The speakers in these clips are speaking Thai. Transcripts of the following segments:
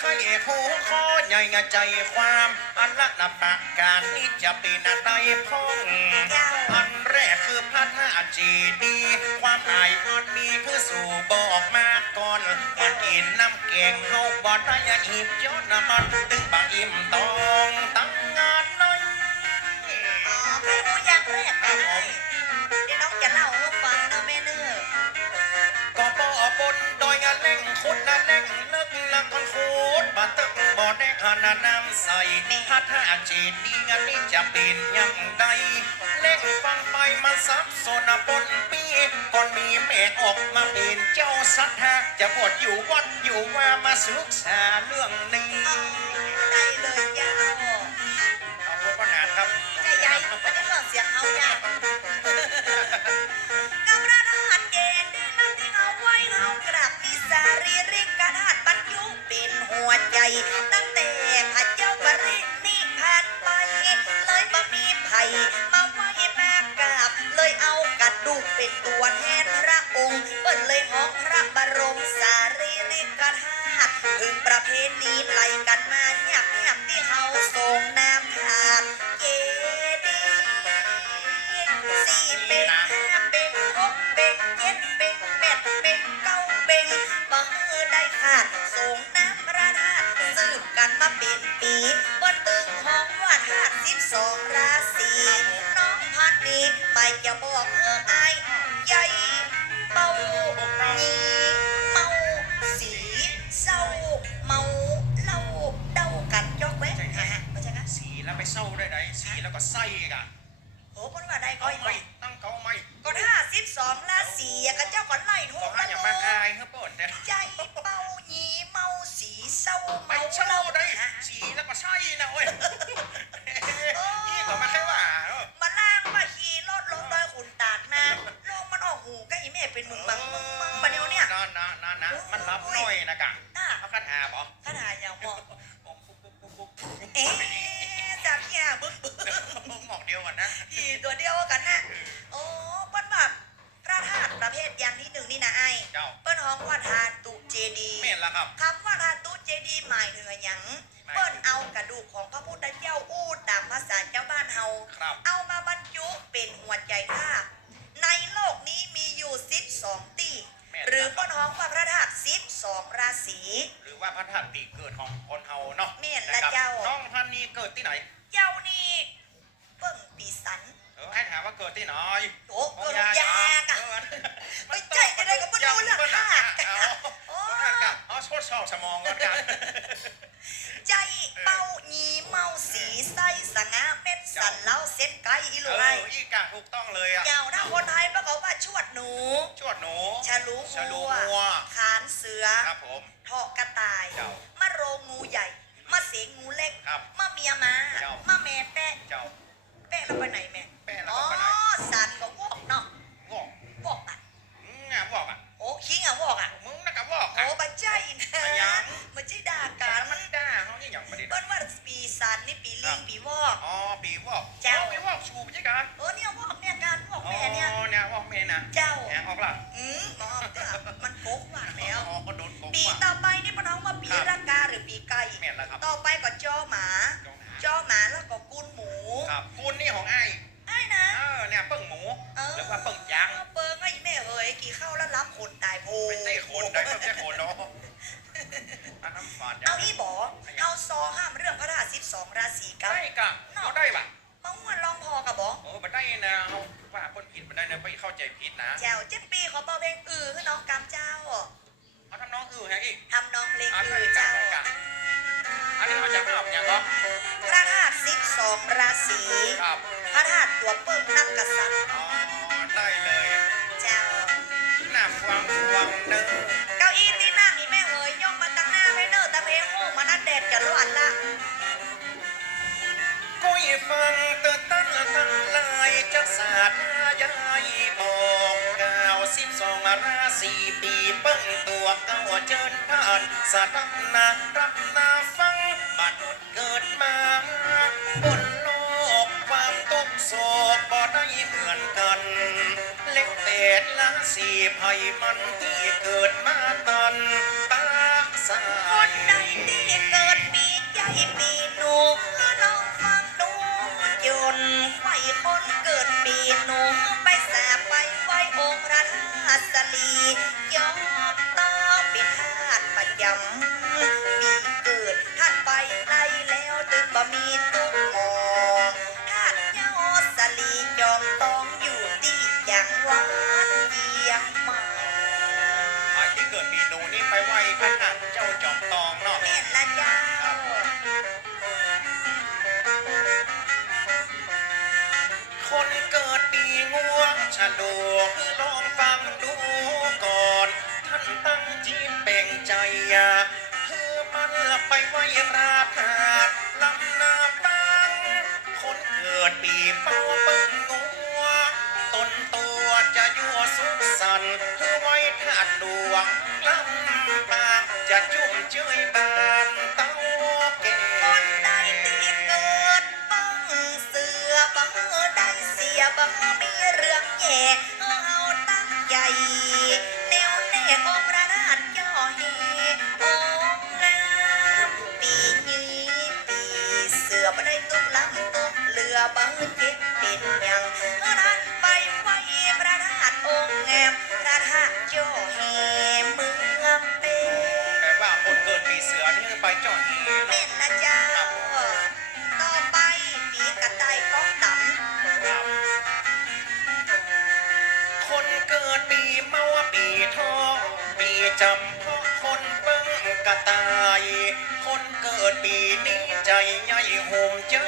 ใครหูคอใหญ่ใจความอันละนับปากการนี้จะเป็นอะไรพ้องอันแรกคือพระธาตุจดีความหายมันมีคือสู่บอกมาก่อนมันกินน้ำแกงเฮาบ่ได้หิบย้อนน้ำมันตึงปะอิ่มตองตั้งงานน้อยอ๋อใครรู้อยางแรกกัานเล่งขุดนาเล่งเลิกละคนขุดบาตึกบ่ได้หานาน้ำใสถ้าถ้าเจดีย์งานนี้จะเป็นยังไงเล่งฟังไปมันซับสนปนปีก่อนมีแม่ออกมาเป็นเจ้าสัทธาจะบวชอยู่วัดอยู่ว่ามาศึกษาเรื่องนี้ได้เลยเจ้าเอาพวกพนานครับใจใหญ่ไม่ได้เรื่องเสียงเอาจ้ะ หั องราศีอะกันเจ้าก่อนไล่ทุบอกกว่าละอย่าโลมาอายเขาเปิดแต่ใจเมาหยีเมาสีเศร้าไปเมาเช่าเหล้าได้ฮะสีแล้วก็ใช่นะเว้ยนี่ก็ไม่ใช่ว่าเออมาล่างมาขี่รถลงดอยขุนตาดมาลงมันออกหูก็อีแม่เป็นมึงบังมึงมึงมาเดี๋ยวเนี่ยนะนะนะนะมันรับหน่อยนะกะน่าเอากันหาบ่ขนาดอย่างหมอกผมปุ๊บปุ๊บปุ๊บปุ๊บเอ๊ะจากแย่บึ้งบึ้งหมอกเดียวก่อนนะอีตัวเดียวกันนะโอ้เปิ้นแบบพระ ธาตุประเภทอย่างที่หนึ่งนี่นะไอ้เจ้าเปิ้นฮ้องว่าธาตุเจดีย์เม่นละครับ คำว่าธาตุเจดีย์หมายถึงอะไรหยังเปิ้นเอากระดูกของพระพุทธเจ้าอู้ตามภาษาเจ้าบ้านเฮาครับ เอามาบรรจุเป็นหัวใจธาตุในโลกนี้มีอยู่12ตีหรือป้อนฮ้องว่าพระธาตุ12ราศี หรือว่าพระธาตุปีเกิดของคนเฮาเนาะเม่นละเจ้า น้องพันนี้เกิดที่ไหนเจ้านี่เบิ่งปีสัน เออ ให้ถามว่าเกิดที่ไหนโอ้เกิดยากอะไม่ใจจะได้กับบ่รู้เรื่องค่ะเอาโอ้เอากับเอาทดสอบสมองก่อนกันใจเป้าหยีเมาสีไส้สงาเม็ดสันเล้าเซ็ตไก่อีเอลูกอไอ้อีกาถูกต้องเลยอะเจ้าถ้าคนไทยประกอบว่าชวดหนู ชวดหนูชะลูชะลูงัวงัวขานเสือครับผมเถาะกระต่ายเจ้ามะโรงงูใหญ่มะเสงงูเล็กครับมะเมียมาเจ้ามะแม่แปะ เจ้าแปะแล้วไปไหนแม่แปะแล้วอ๋อก็ไปไหนสันก็วอกเนาะวอกวอกอะอืมอะวอกอะโอ้คิงอะวอกอะมึงน่ะกับวอกโอ้อะบัจใจนะมันยัง มันใจด่ากักันนมันด่าเขานี่อย่างประเด็น เปิ้นว่าปีสันนี่ปีลิงปีวอก อ๋อปีวอกเจ้า อ๋อปีวอกชูไปใช่กันเออเนี่ยวอกเนี่ยการวอกอ๋อแม่เนี่ยเนี่ยวอกเมนนะเจ้าแหงออกล่ะอืมอ๋อเจ้ามันโกกว่ะแล้ว อ๋อก็โดนโกงปีว่ะต่อไปนี่ปะน้องว่าปีครับรากาหรือปีไก่เมนแล้วครับ ต่อไปก็จ้อหมา เก้าอี้ที่นั่งนี่แม่เอ๋ยย่องมาตั้งหน้าไว้เนอร์ตะเพงโม่มานั่นแดดจะร้อนละกุ้ยฟังเตือนตั้งตั้งลายจะสาดยายบอกกล่าวสิบสองราศีปีเปิ้งตัวเก้าเจิญผ่านสะดับนารับนาฟังบัดเกิดมา สีภัยมันที่เกิดมาตา ยาเธอมันไปไว้ราธาลำนาปังคนเกิดปีเป้าเบิ่งงัวตนตัวจะยั่วสุขสันเธอไว้ธาตุดวงลำปางจะจุ่มเจ้ยบานเต้าเก่งคนใดตีเกิดบังเสือบังได้เสียบังมีเรื่องแย่ บังจิตติดยังพรนั้นไปไหวพระธาตุองค์แงมพระธาตุโยเฮเมืองเปแปลว่าคนเกิดปีเสือนี่ไปจ่อเฮเมเนาะนะจ้าต่อไปปีกระต่ายฟ้องดครัคนเกิดปีเมาปีทอปีจำเพราะคนเบิ้งกระต่าย คนเกิดปีนี้ใจใหญ่โหมเจ้ย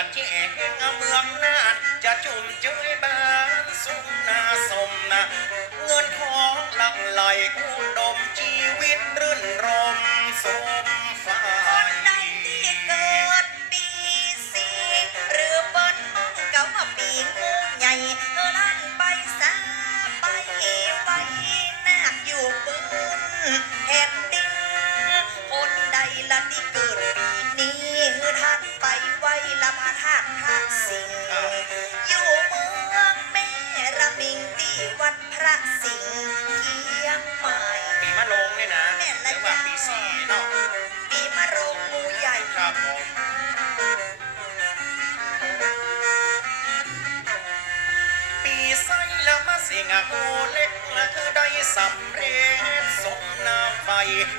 าแจ้งเมืองน่านจะจุ่มเจยบ้านสุมนาสมนะเงินทองหลังไหลอุ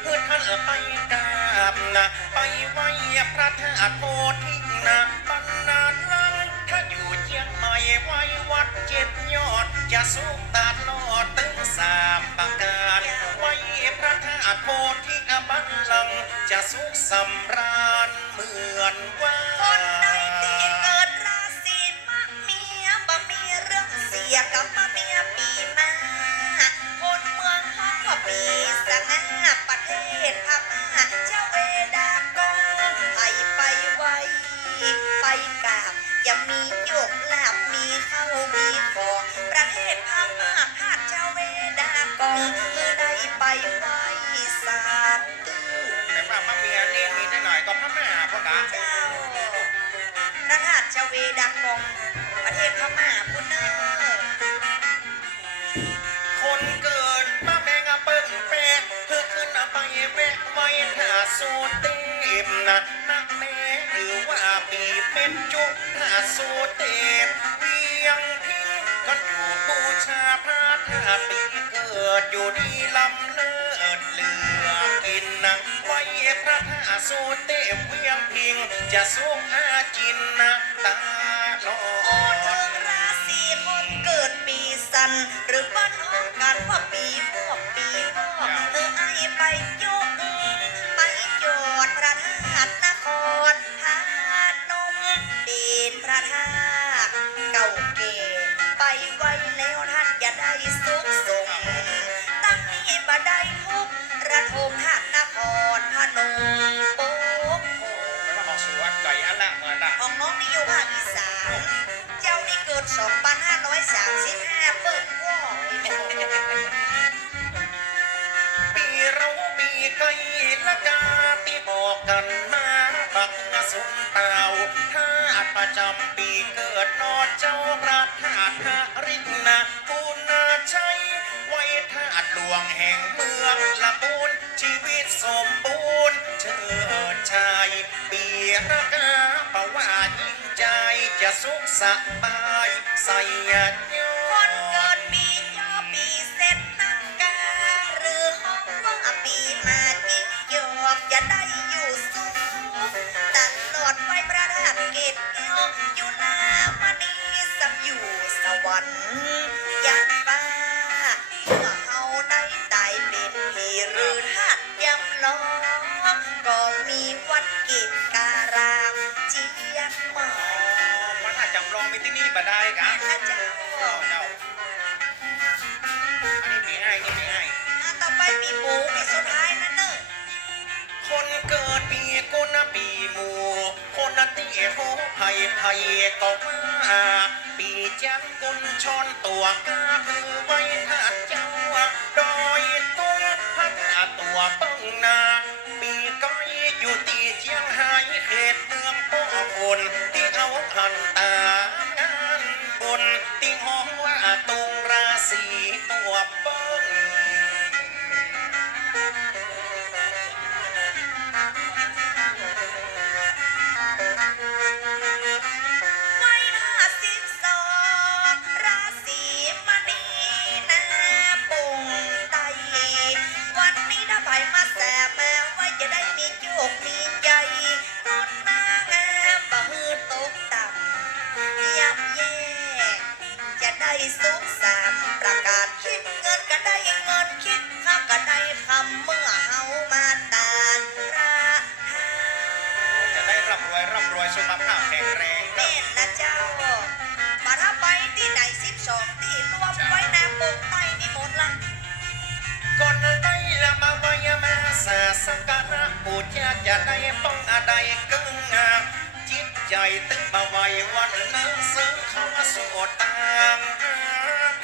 เพื่อท่านไปกราบนะไปไหว้พระธาตุโพธินะบรรณาลังถ้าอยู่เชียงใหม่ไหว้วัดเจ็ดยอดจะสุขตาลอดตึงสามประการไหว้พระธาตุโพธิบัลลังจะสุขสำรา พ่อกะเจ้าพระธาตุเจาเวดังกงประเทศพม่าพุนเนอร์คนเกิดมาแมงอะเปิ้งแปะเพื่อขึ้นไปแวะไว้ท่าสูตเต็มนะนักแม่หรือว่าปีเป็นจุกท่าสูตเต็มเวียงพิงกันอยู่บูชาพระธาตุปีเกิดอยู่ดีลำเลิศเหลือกินนะ พระธาตุสูเต็มเวียงพิง จะสุขหากินนะตาลอพูดราศีคนเกิดปีสัน หรือบ้านห้องกันว่าปี จำปีเกิดนอเจ้าพระธาตุริกนาปูนาชัยไว้ธาตุหลวงแห่งเมืองละปูนชีวิตสมบูรณ์เชิดชายปีระกาปะว่ายิ่งใจจะสุขสบายใส่ยาโย วรรค์ยันฟ้าเมื่อเฮาได้ตายเป็นผีหรือธาตุยำลองก็มีวัดเกตการามเจียงใหม่มันอาจจำลองไปที่นี่บ่ได้กะพระเจ้าเจ้าเจ้าอันนี้ปีไอ้นี่ปีไอ้ต่อไปปีหมูปีสุดท้ายนั่นเนอะคนเกิดปีกุนปีหมูคนตีโหไผ่ไผ่ก็มา ปีจังกุญชอนตัวกาคือไว้ท่าเจ้าดอยตัวพัดตัวปิ้งนาปีก้อยอยู่ ษาสักการะบูชาจะได้ป้องอะไรกึ่งงามจิตใจตึงมาไว้วันหนึงซึ่งเขาสวดต่ามหา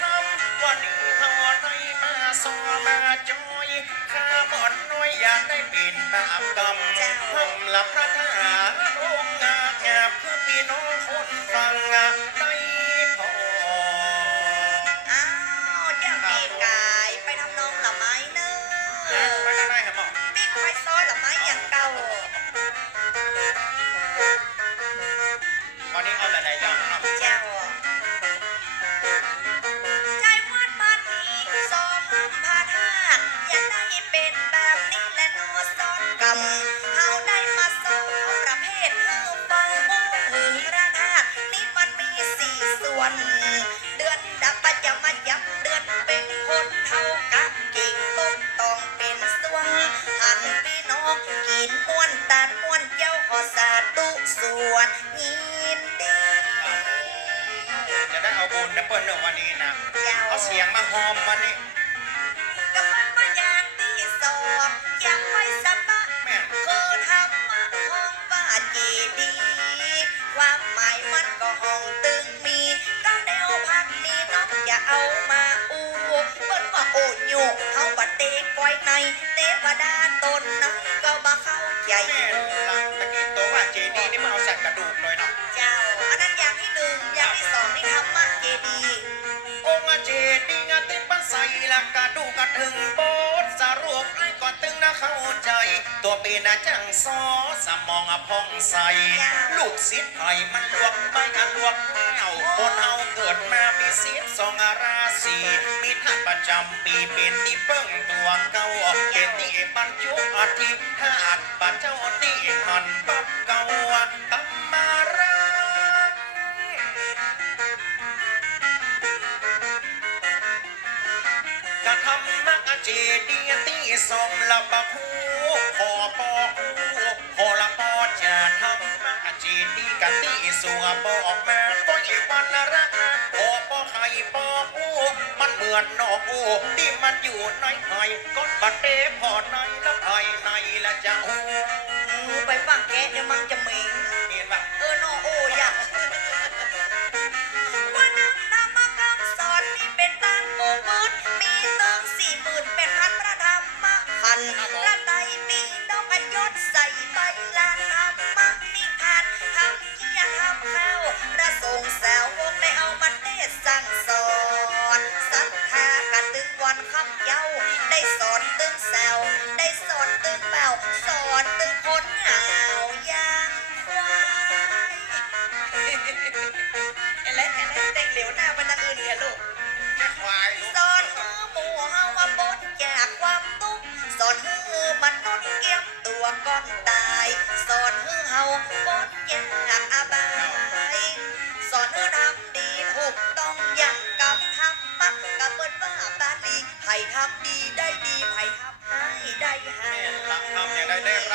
ทำวันนี้เขาได้มาสอมาจอยข้าหมดน้อยอยากได้ป็นบาปกรรมทำละพระทหารองงามงามเพื่อพี่น้องคนฟังางมาหอมมันนี่กับมันมาอย่างที่สองยังไว้สัมปะแม่นคือธรรมาห้องว่าเจดีความหมายมันก็ห้องตึงมีก็แนวพักนี้น้องอย่าเอามาอูเปิ้นว่าโอ้ยกเฮาบัดเตะกไว้ใน ใส่ละกระดูกกระถึงโบสสรุปไอ้ก่อนตึงนะเข้าใจ ตัวป็นะจังซอสมองอพองใส ลูกศิษย์ไผ่มันลวกไปกันลวกเงาคนเฮาเกิดมามีศิษย์สองราศีมีท่านประจำปีเป็นที่เปิ้งตัวเก่าเป็นที่บรรจุอธิษฐานปัจเจ้าที่หันปับ เดียตีสองละบะคูขอปอคูขอละปอจะทำมาจีดีกันตีสัวบอกแม่ก็อีวันละรักขอปอไข่ปอคูมันเหมือนนอกอูที่มันอยู่ในไห้ก้อนบัดเดพอในละไห้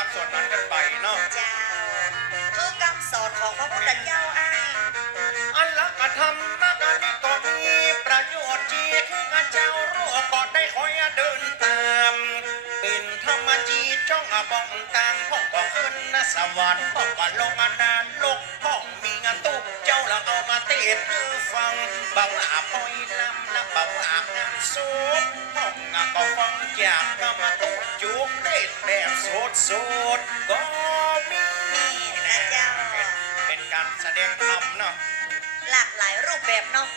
รับส่วนนั้นกันไปเนาะเจ้าคือคำสอนของพระพุทธเจ้าอ้ายอันละกธรรมนักอันนี้ก็มีประโยชน์จีคืออาเจ้ารู้ก็ได้คอยเดินตาม เป็นธรรมจีจ้องอะบ้องต่างพ่องก็ขึ้นนะสวรรค์พ่องก็ลงอนานลกพ่องมีงานตุกเจ้าละเอา มาเทศคือฟังบ่าวอาปอยนำนะบ่าวอางานสูงพ่องอะก็ฟังจากกรรมตุกจุกเทศแบบสดสดๆก็มีนี่นะเจ้า เป็นการแสดงธรรมเนาะหลากหลายรูปแบบเนาะ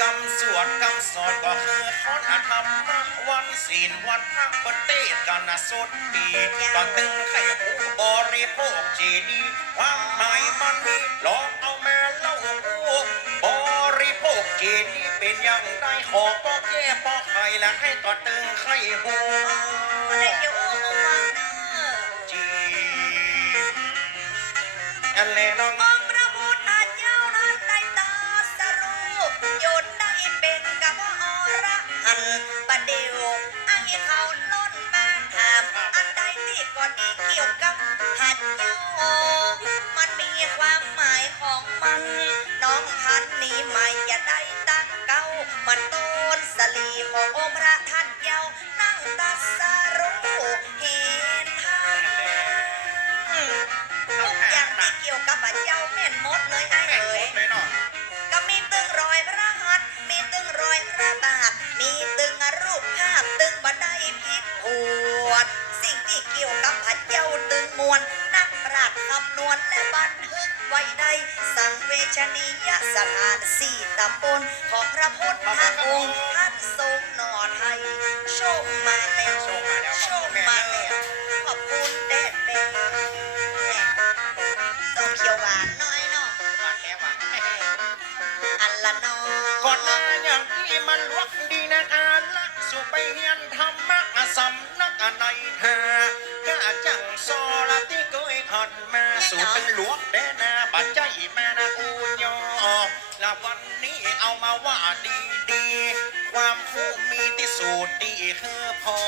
กำสวดกำสอนก็คือทอดอาธรรมะวันศีลวันพระปฏิกันนะสุดดีก่อนตึงไข่หูบริโภคเจดีย์ความหมายมันมีลองเอาแม่ เป็นอย่างไรขอปอแก้ปอไข่และให้ก่อนตึงไข่หูเด็กอยู่อู้หูฟังเนอะจีอันแน่นอนอง ชนียสถานสี่ตำบลของพระพุทธองค์ท่านทรงหนอไทยชมมาแล้วชมมาแล้วชมมาแล้วขอบคุณแดดแดงส้มเขียวหวานน้อยเนาะมาแค่ว่าอันละน้อยก่อนหน้าอย่างที่มันลวกดีนะการละสุไปเฮียนธรรมะสำนักในทากะจังโซละที่เคยผ่านมาสู่เป็นลวงแดนาบัด และวันนี้เอามาว่าดีดีๆความคู่มีที่สูตรดีคือพอ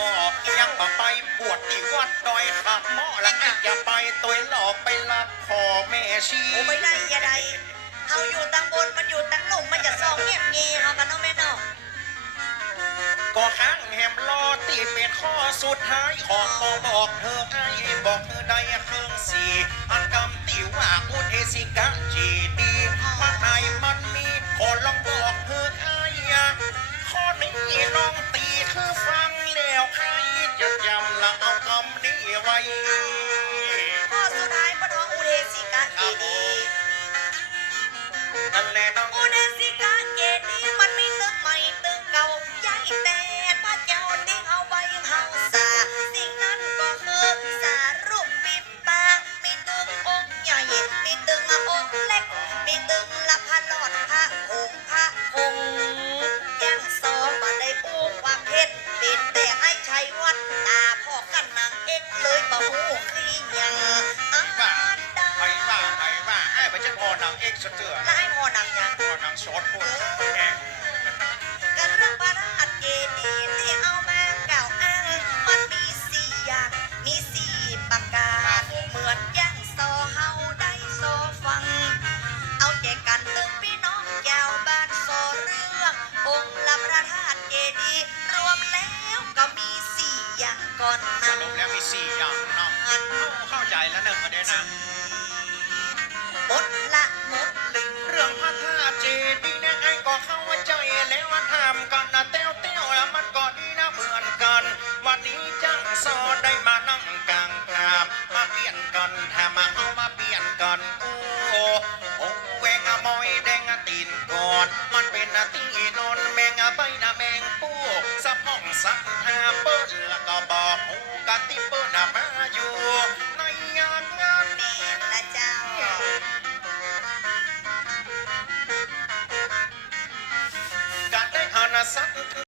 ยังมาไปบวชที่วัดดอยขับหม้อและไอ้อย่าไปตัวหลอกไปลักพ่อแม่ชีโอ้ไม่ได้อยาใดเฮาอยู่ตังบนมันอยู่ตังหลุมมันจะซองเงียบงีเฮากันเนาะแม่เนาะก็ค้างแหมรอตีเป็นข้อสุดท้ายขอขอบอกเธอไอ้บอกเธอได้เครื่องสีอันกำติว่าอุเทสิกะจีดี ลองบอกเธอใครข้อนี้ลองตีคือฟังแล้วใครจะจำละเอาคำนี้ไว้ข้อสุดท้ายปะทองอุเดสิกะเกดีนั่นแหละน้องอุเดสิกะ